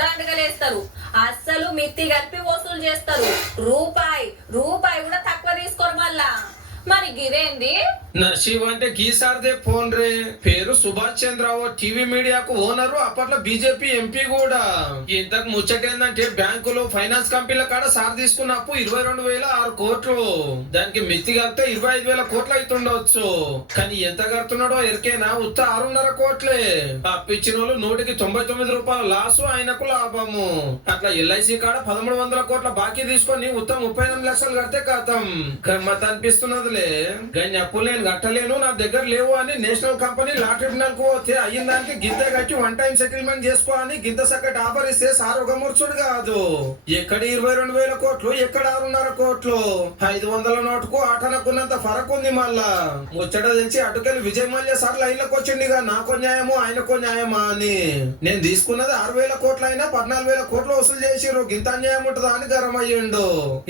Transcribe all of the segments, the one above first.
దండగలేస్తారు. అస్సలు మిత్తి కలిపి వసూలు చేస్తారు. రూపాయి రూపాయి కూడా తక్కువ తీసుకోరు మళ్ళా. మరి గిదేంది? నర్సీవ్ అంటే గీసార్దే ఫోన్ రే. పేరు సుభాష్ చంద్రరావు, టీవీ మీడియాకు ఓనరు, అప్పట్లో బీజేపీ ఎంపీ కూడా. ఇంతకు ముచ్చటేందంటే బ్యాంకులు ఫైనాన్స్ కంపెనీల కాడ సార్ తీసుకున్న అప్పు 22,006 కోట్లు. దానికి మిత్తి కలిపితే 25,000 కోట్లు అవుతుండొచ్చు. కానీ ఎంత కడుతున్నాడో ఎరికేనా? ఉత్త 6.5 కోట్లే. అప్పిచ్చిన వాళ్ళు 199 రూపాయల లాసు, ఆయనకు లాభము. అట్లా ఎల్ఐసి కాడ 1,300 కోట్ల బాకీ తీసుకొని ఉత్త 38 లక్షలు కడితే కథం. గమ్మత్ అనిపిస్తున్నదిలే. గన్ని అప్పులు నేను కట్టలేను, నా దగ్గర లేవు అని నేషనల్ కంపెనీ లా ట్రిబ్యునల్ కు పోతే అయిన దానికి గింత కట్టి 1 టైం సెటిల్మెంట్ చేసుకో అని గింత సక్కటి ఆఫర్ ఇస్తే సార్ ఒక ముర్చుడు కాదు. ఎక్కడ 22,000 కోట్లు, ఎక్కడ 6.5 కోట్లు. 500 నోటుకు ఆటనకున్నంత ఫరక్ ఉంది. మళ్ళా ముచ్చట తెలిసి అటుకెళ్ళి విజయ్ మల్య సార్ లైన్లకు వచ్చిండిగా నాకో న్యాయమో ఆయనకో న్యాయమా అని. నేను తీసుకున్నది 6,000 కోట్లు అయినా 14,000 కోట్లు వసూలు చేసిరు. గింత అన్యాయం ఉంటుందా అని గరం అయ్యిండు.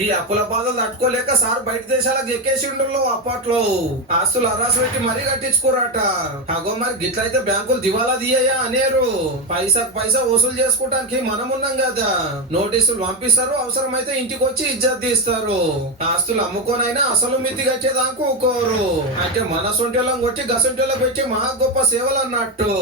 ఈ అప్పుల బాధలు తట్టుకోలేక సార్ బయట దేశాలకు ఎక్కేసిండు. అప్పట్లో ఆస్తులు అరాసు పెట్టి మరీ కట్టించుకోరట. అగో మరి గిట్లయితే బ్యాంకులు దివాలా తీయయా అనేరు. పైసాకు పైసా వసూలు చేసుకోవడానికి మనం ఉన్నాం కదా. నోటీసులు పంపిస్తారు, అవసరమైతే ఇంటికి వచ్చి ఇజ్జత్ తీస్తారు. ఆస్తులు అమ్ముకోనైనా అసలు మిత్తి కట్టేదాకా ఊకోరు. అంటే మన సొంటోళ్ళం కొట్టి గసొంటోళ్ళకి వచ్చి మహా గొప్ప సేవలు అన్నట్టు.